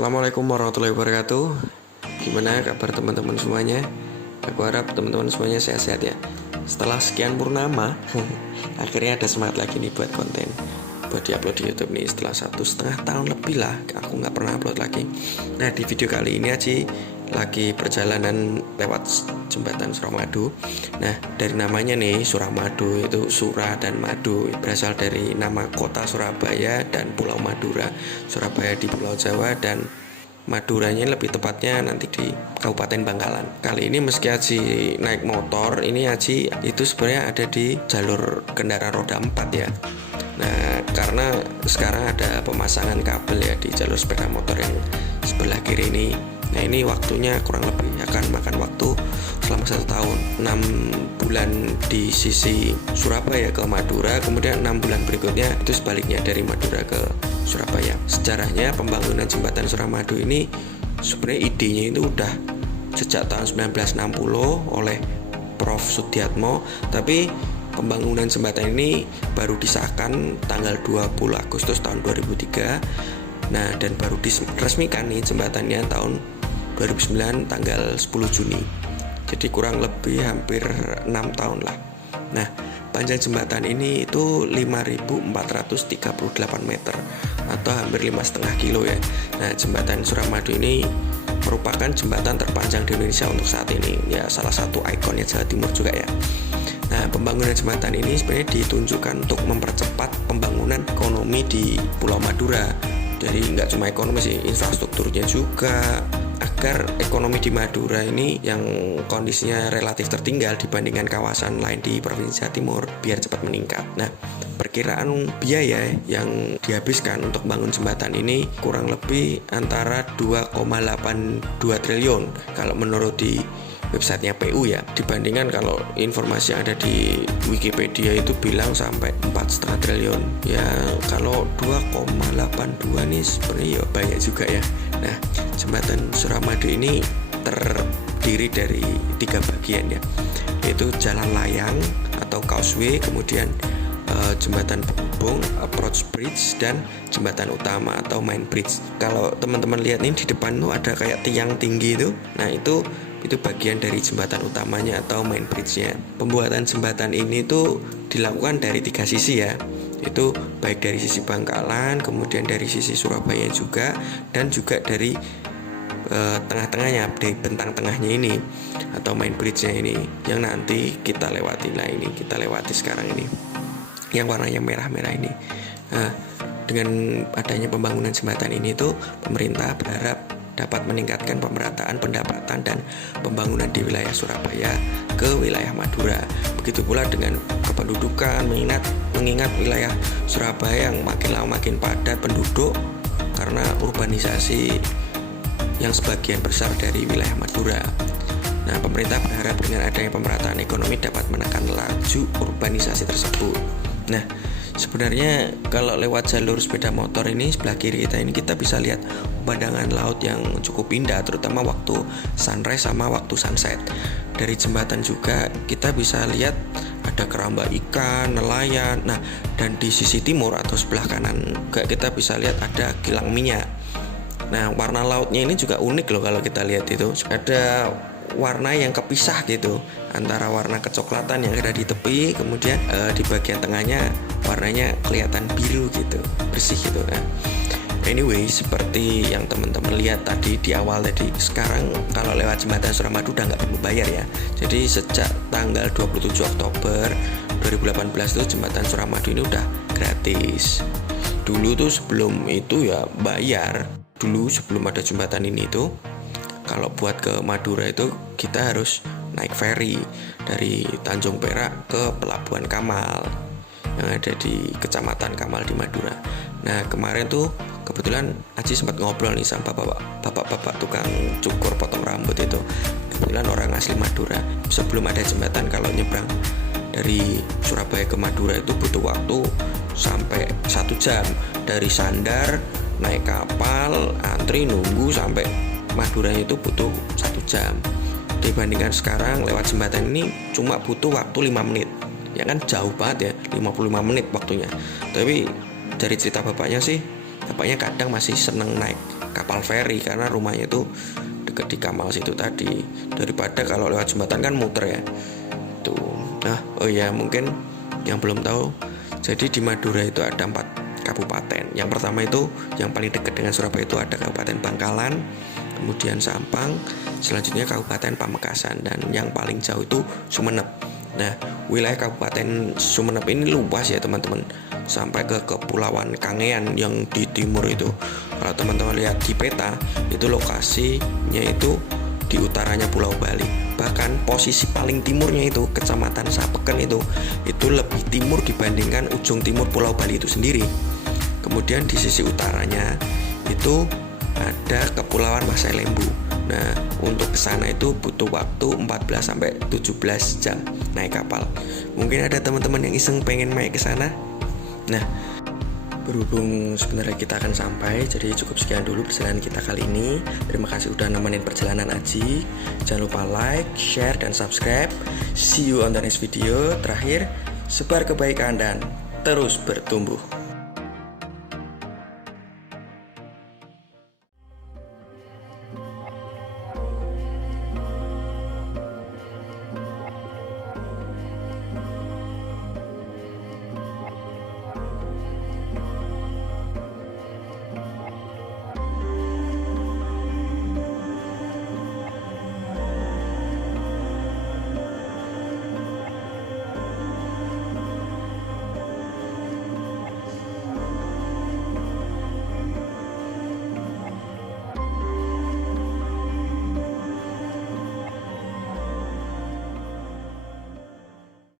Assalamualaikum warahmatullahi wabarakatuh. Gimana kabar teman-teman semuanya? Aku harap teman-teman semuanya sehat-sehat ya. Setelah sekian purnama, akhirnya ada semangat lagi nih buat konten, buat diupload di YouTube nih. Setelah 1,5 tahun lebih lah, aku nggak pernah upload lagi. Nah, di video kali ini Aci lagi perjalanan lewat jembatan Suramadu. Nah, dari namanya nih Suramadu, itu Sura dan Madu, berasal dari nama kota Surabaya dan Pulau Madura. Surabaya di Pulau Jawa dan Maduranya lebih tepatnya nanti di Kabupaten Bangkalan. Kali ini meski Aji naik motor, ini Aji itu sebenarnya ada di jalur kendaraan roda 4 ya. Nah, karena sekarang ada pemasangan kabel ya di jalur sepeda motor yang sebelah kiri ini. Nah, ini waktunya kurang lebih akan makan waktu selama 1 tahun, 6 bulan di sisi Surabaya ke Madura, kemudian 6 bulan berikutnya itu sebaliknya dari Madura ke Surabaya. Sejarahnya pembangunan jembatan Suramadu ini sebenarnya idenya itu udah sejak tahun 1960 oleh Prof. Sudiatmo, tapi pembangunan jembatan ini baru disahkan tanggal 20 Agustus tahun 2003. Nah, dan baru diresmikan nih jembatannya tahun 2009 tanggal 10 Juni. Jadi kurang lebih hampir 6 tahun lah. Nah, panjang jembatan ini itu 5.438 meter atau hampir 5,5 kilo ya. Nah, jembatan Suramadu ini merupakan jembatan terpanjang di Indonesia untuk saat ini. Ya, salah satu ikonnya Jawa Timur juga ya. Nah, pembangunan jembatan ini sebenarnya ditunjukkan untuk mempercepat pembangunan ekonomi di Pulau Madura. Jadi nggak cuma ekonomi sih, infrastrukturnya juga, agar ekonomi di Madura ini yang kondisinya relatif tertinggal dibandingkan kawasan lain di Provinsi Jawa Timur biar cepat meningkat. Nah, perkiraan biaya yang dihabiskan untuk bangun jembatan ini kurang lebih antara 2,82 triliun kalau menurut di websitenya PU ya, dibandingkan kalau informasi yang ada di Wikipedia itu bilang sampai 4,5 triliun ya. Kalau 2,82 nih sebenarnya ya banyak juga ya. Nah, jembatan Suramadu ini terdiri dari 3 bagian ya, yaitu jalan layang atau causeway, kemudian jembatan penghubung approach bridge, dan jembatan utama atau main bridge. Kalau teman-teman lihat nih di depan tuh ada kayak tiang tinggi itu. Nah, itu bagian dari jembatan utamanya atau main bridge-nya. Pembuatan jembatan ini tuh dilakukan dari 3 sisi ya. Itu baik dari sisi Bangkalan, kemudian dari sisi Surabaya juga, dan juga dari tengah-tengahnya, dari bentang tengahnya ini atau main bridge-nya ini yang nanti kita lewati. Nah, ini kita lewati sekarang ini yang warnanya merah-merah ini. Nah, dengan adanya pembangunan jembatan ini tuh pemerintah berharap dapat meningkatkan pemerataan pendapatan dan pembangunan di wilayah Surabaya ke wilayah Madura. Begitu pula dengan kependudukan, mengingat wilayah Surabaya yang makin lama makin padat penduduk karena urbanisasi yang sebagian besar dari wilayah Madura. Nah, pemerintah berharap dengan adanya pemerataan ekonomi dapat menekan laju urbanisasi tersebut. Nah, sebenarnya kalau lewat jalur sepeda motor ini sebelah kiri kita ini kita bisa lihat pemandangan laut yang cukup indah, terutama waktu sunrise sama waktu sunset. Dari jembatan juga kita bisa lihat ada keramba ikan, nelayan. Nah, dan di sisi timur atau sebelah kanan juga kita bisa lihat ada kilang minyak. Nah, warna lautnya ini juga unik loh kalau kita lihat itu. Ada warna yang kepisah gitu antara warna kecoklatan yang ada di tepi, kemudian di bagian tengahnya warnanya kelihatan biru gitu, bersih gitu kan. Anyway, seperti yang teman-teman lihat tadi di awal tadi, sekarang kalau lewat jembatan Suramadu udah nggak perlu bayar ya. Jadi sejak tanggal 27 Oktober 2018 itu jembatan Suramadu ini udah gratis. Dulu tuh sebelum itu ya bayar. Dulu sebelum ada jembatan ini tuh, kalau buat ke Madura itu kita harus naik ferry dari Tanjung Perak ke Pelabuhan Kamal yang ada di Kecamatan Kamal di Madura. Nah, kemarin tuh kebetulan Aji sempat ngobrol nih sama bapak-bapak tukang cukur potong rambut itu. Kebetulan orang asli Madura. Sebelum ada jembatan, kalau nyebrang dari Surabaya ke Madura itu butuh waktu sampai 1 jam. Dari Sandar naik kapal, antri nunggu sampai Madura itu butuh 1 jam. Dibandingkan sekarang lewat jembatan ini cuma butuh waktu 5 menit. Ya kan jauh banget ya, 55 menit waktunya. Tapi dari cerita bapaknya sih, bapaknya kadang masih seneng naik kapal feri karena rumahnya itu dekat di Kamal situ tadi, daripada kalau lewat jembatan kan muter ya tuh. Nah oh ya, mungkin yang belum tahu, jadi di Madura itu ada 4 kabupaten. Yang pertama itu yang paling dekat dengan Surabaya itu ada Kabupaten Bangkalan, kemudian Sampang, selanjutnya Kabupaten Pamekasan, dan yang paling jauh itu Sumeneb. Nah, wilayah Kabupaten Sumeneb ini luas ya teman-teman, sampai ke Kepulauan Kangean yang di timur itu. Kalau teman-teman lihat di peta, itu lokasinya itu di utaranya Pulau Bali. Bahkan posisi paling timurnya itu Kecamatan Sapeken itu lebih timur dibandingkan ujung timur Pulau Bali itu sendiri. Kemudian di sisi utaranya itu ada Kepulauan Masai Lembu. Nah, untuk kesana itu butuh waktu 14 sampai 17 jam naik kapal. Mungkin ada teman-teman yang iseng pengen main ke sana. Nah, berhubung sebenarnya kita akan sampai, jadi cukup sekian dulu perjalanan kita kali ini. Terima kasih udah nemenin perjalanan Aji. Jangan lupa like, share, dan subscribe. See you on the next video. Terakhir, sebar kebaikan dan terus bertumbuh.